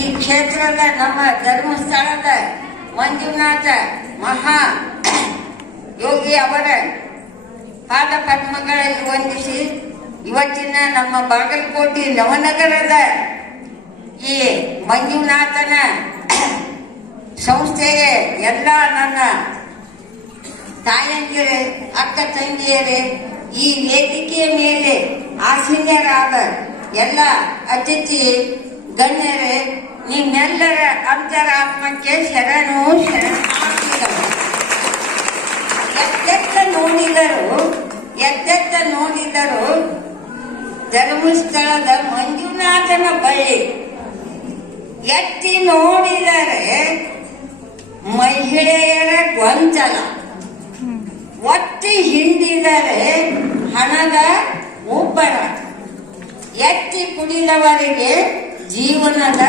ಈ ಕ್ಷೇತ್ರದ ನಮ್ಮ ಧರ್ಮಸ್ಥಳದ ಮಂಜುನಾಥ ಮಹಾ ಯೋಗಿ ಅವರ ಪಾದ ಪದ್ಮಗಳಲ್ಲಿ ವಂದಿಸಿ ಇವತ್ತಿನ ನಮ್ಮ ಬಾಗಲಕೋಟೆ ನವನಗರದ ಈ ಮಂಜುನಾಥನ ಸಂಸ್ಥೆಗೆ ಎಲ್ಲ ನನ್ನ ತಾಯಂದಿರೇ, ಅಕ್ಕ ತಂಗಿಯರೇ, ಈ ವೇದಿಕೆಯ ಮೇಲೆ ಆಸೀನರಾದ ಎಲ್ಲ ಅತಿಥಿ ಗಣ್ಯರೇ, ನಿಮ್ಮೆಲ್ಲರ ಅಂತರಾತ್ಮಕ್ಕೆ ಶರಣು ಶರಣಾರ್ಥಿಗಳು. ಎದ್ದೆತ್ತ ನೋಡಿದರು ಧರ್ಮಸ್ಥಳದ ಮಂಜುನಾಥನ ಬಳಿ, ಎತ್ತಿ ನೋಡಿದರೆ ಮಹಿಳೆಯರ ಗೊಂಚಲ, ಒತ್ತಿ ಹಿಂಡಿದರೆ ಹಣದ ಉಬ್ಬರ, ಎತ್ತಿ ಕುಡಿದವರಿಗೆ ಜೀವನದ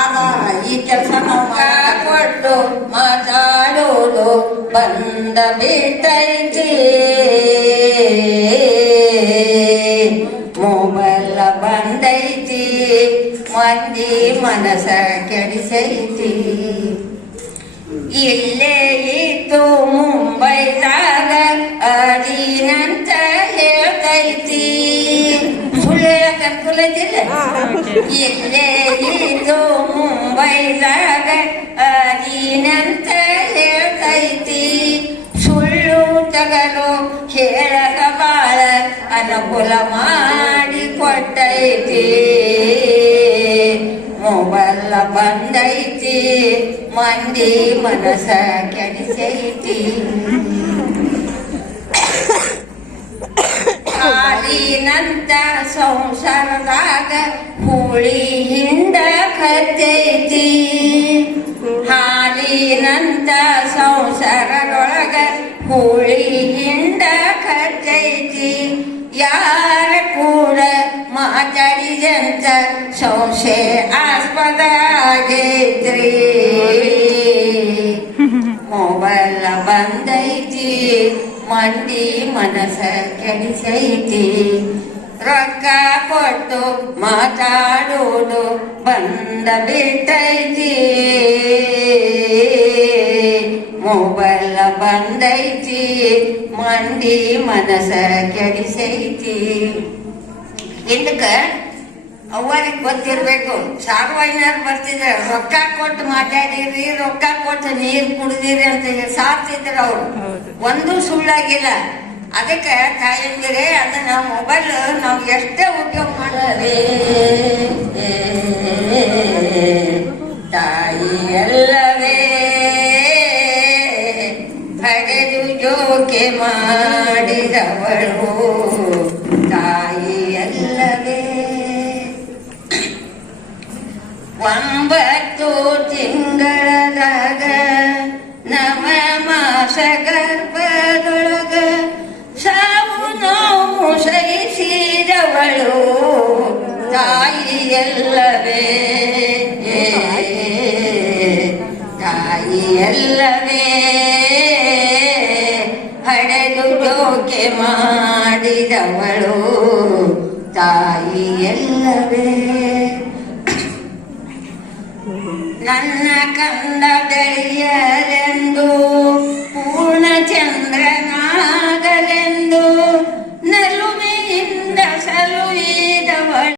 ಆಧಾರ. ಈ ಕೆಲಸ ನಾವು ಕೊಟ್ಟು ಮಾತಾಡೋದು ಬಂದ ಬಿಟ್ಟೈತಿ, ಮೊಬೈಲ್ ಬಂದೈತಿ, ಮಂದಿ ಮನಸ ಕೆಡಿಸೈತಿ. ಇಲ್ಲೇ ಇತ್ತು ಮುಂಬೈದಾಗ ಅಡಿನಂತ ಹೇಳ್ತೈತಿ, ಸುಳ್ಳು ಹೇಳಕ್ ಅನುಕೂಲ ಐತಿಲ್ಲ. ಇಲ್ಲೇ ಇತ್ತು ಮುಂಬೈದಾಗ ಅಡಿನಂತ ಹೇಳ್ತೈತಿ, ಸುಳ್ಳು ತಗಲು ಹೇಳಕ ಬಾಳ ಅನುಕೂಲ ಮಾಡಿ ಕೊಟ್ಟೈತಿ. ಮೊಬೈಲ್ ಬಂದೈತಿ, ಮಂದಿ ಮನಸ ಕೆಡಿಸೈತಿ. ಹಾಲಿನಂತ ಸಂಸಾರದಾಗ ಹುಳಿ ಹಿಂಡ ಕತ್ತೈತಿ, ಹಾಲಿನಂತ ಸಂಸಾರದೊಳಗ ಹುಳಿ ಹಿಂಡ ಕತ್ತೈತಿ. ಯಾರ ಕೂಡ ಮಾತಾಡಿದಂತ ಸಂಶಯ ಆಸ್ಪದ ಆಗೈತ್ರಿ. ಮೊಬೈಲ್ ಬಂದೈತಿ, ಮಂದಿ ಮನಸ ಕೆಡಿಸೈತಿ. ರೊಕ್ಕ ಕೊಟ್ಟು ಮಾತಾಡೋದು ಬಂದ ಬಿಟ್ಟೈತಿ, ಮೊಬೈಲ್ ಬಂದೈತಿ, ಮಂದಿ ಮನಸ ಕೆಡಿಸೈತಿ. ಇದಕ್ಕ ಅವ್ರಿಗೆ ಗೊತ್ತಿರ್ಬೇಕು. ಸಾರ್ವಜನಿಕರು ಬರ್ತಿದ್ರೆ ರೊಕ್ಕ ಕೊಟ್ಟು ಮಾತಾಡಿರಿ, ರೊಕ್ಕ ಕೊಟ್ಟು ನೀರು ಕುಡಿದಿರಿ ಅಂತ ಸಾರ್ತಿದ್ರು ಅವ್ರು. ಒಂದು ಸುಳ್ಳಾಗಿಲ್ಲ. ಅದಕ್ಕೆ ತಾಯಂದಿರೇ, ಅದನ್ನ ಮೊಬೈಲ್ ನಾವು ಎಷ್ಟೇ ಉಪಯೋಗ ಮಾಡಲಿ, ತಾಯಿ ಎಲ್ಲವೇ ಹಡೆದು ಜೋಕೆ ಮಾಡಿದವಳು, ತಾಯಿ ಎಲ್ಲವೇ. 9 ತಿಂಗಳದಾಗ ನವ ಮಾಸ ಗರ್ಭದೊಳಗ ಸಾವು ನೋವು ಸಹಿಸಿದವಳು, ತಾಯಿ ಎಲ್ಲವೇ, ತಾಯಿ ಎಲ್ಲವೇ ಹಡೆದು ಜೋಕೆ ಮಾಡಿದವಳು, ತಾಯಿ ಎಲ್ಲವೇ. ನನ್ನ ಕಂದ ಬೆಳೆಯರೆಂದು